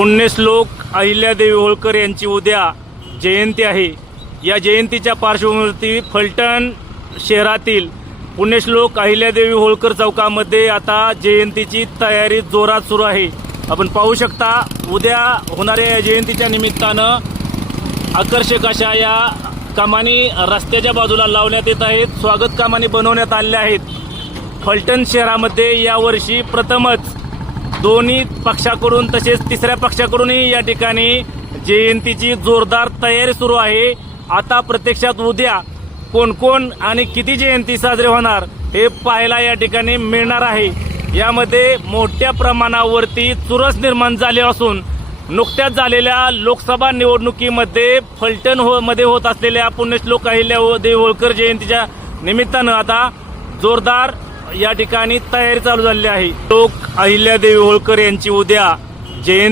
पुण्यश्लोक अहिल्यादेवी होळकर यांची उद्या जयंती आहे। या जयंतीच्या पार्श्वभूमीवरती फलटण शहरातील पुण्यश्लोक अहिल्यादेवी होळकर चौकामध्ये आता जयंतीची तयारी जोरात सुरू आहे। आपण पाहू शकता उद्या होणाऱ्या या जयंतीच्या निमित्तानं आकर्षक अशा या कमानी रस्त्याच्या बाजूला लावण्यात येत आहेत। स्वागत कमानी बनवण्यात आलेल्या आहेत। फलटण शहरामध्ये यावर्षी प्रथमच दोन्ही पक्षाकडून तसेच तिसऱ्या पक्षाकडूनही या ठिकाणी जयंतीची जोरदार तयारी सुरू आहे। आता प्रत्यक्षात उद्या कोण कोण आणि किती जयंती साजरी होणार हे पाहायला या ठिकाणी मिळणार आहे। यामध्ये मोठ्या प्रमाणावरती चुरस निर्माण झाली असून नुकत्याच झालेल्या लोकसभा निवडणुकीमध्ये फलटण मध्ये होत असलेल्या पुण्यश्लोक अहिल्यादेवी होळकर जयंतीच्या निमित्तानं आता जोरदार या ठिकाणी तयारी चालू झाली आहे। लोक अहिल्यादेवी होळकर यांची उद्या जयंती